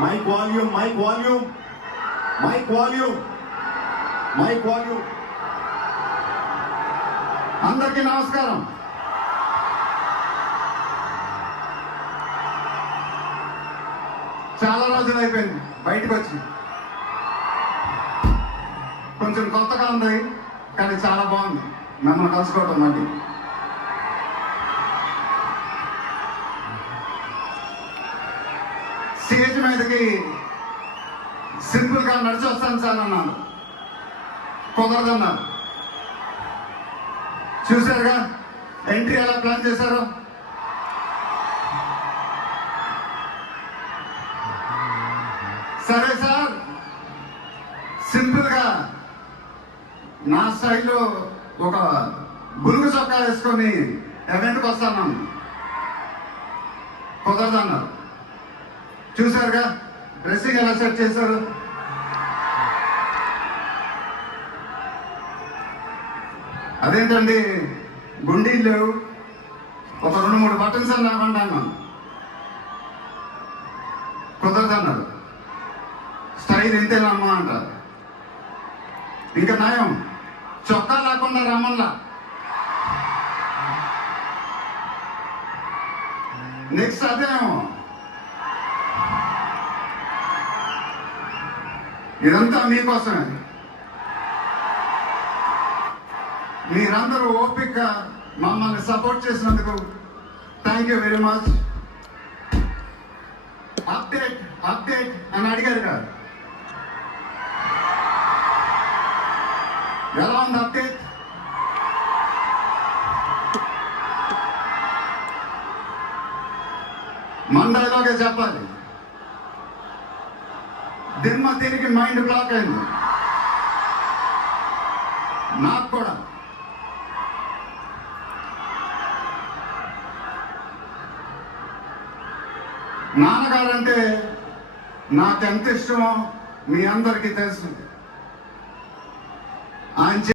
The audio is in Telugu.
Mic volume mic volume mic volume mic volume. అందరికీ నమస్కారం. చాలా రోజులు అయిపోయింది బయటకు వచ్చి, కొంచెం కొత్తగా ఉంది కానీ చాలా బాగుంది మిమ్మల్ని కలుసుకోవటం. మళ్ళీ స్టేజ్ మీదకి సింపుల్ గా నడిచి వస్తాను సార్ అన్నాను, కుదరదన్నారు. చూశారుగా ఎంట్రీ ఎలా ప్లాన్ చేశారు. సరే సార్, సింపుల్ గా నా స్టైల్లో ఒక బులుగు చొక్కా వేసుకొని eventకి వస్తాను, కుదరదన్నారు. చూశారుగా డ్రెస్సింగ్ ఎలా సెట్ చేశారు. అదేంటండి గుండీలు లేవు, ఒక 2-3 బటన్స్ అని రాకుండా కుదరదన్నారు. స్టైల్ ఇంతేనమ్మా అంటారు. ఇంకా నయం చొక్కా లేకుండా రమ్మల్లా. నెక్స్ట్ అదేమో, ఇదంతా మీకోసమే. మీరందరూ ఓపికగా మమ్మల్ని సపోర్ట్ చేసినందుకు thank you very much. Update update అని అడిగారు కదా, ఎలా ఉంది అప్డేట్? మండలిలోకే చెప్పాలి. దిమ్మ తిరిగి మైండ్ బ్లాక్ అయింది నాకు కూడా. నాన్నగారంటే నాకెంత ఇష్టమో మీ అందరికీ తెలుసు. ఆయన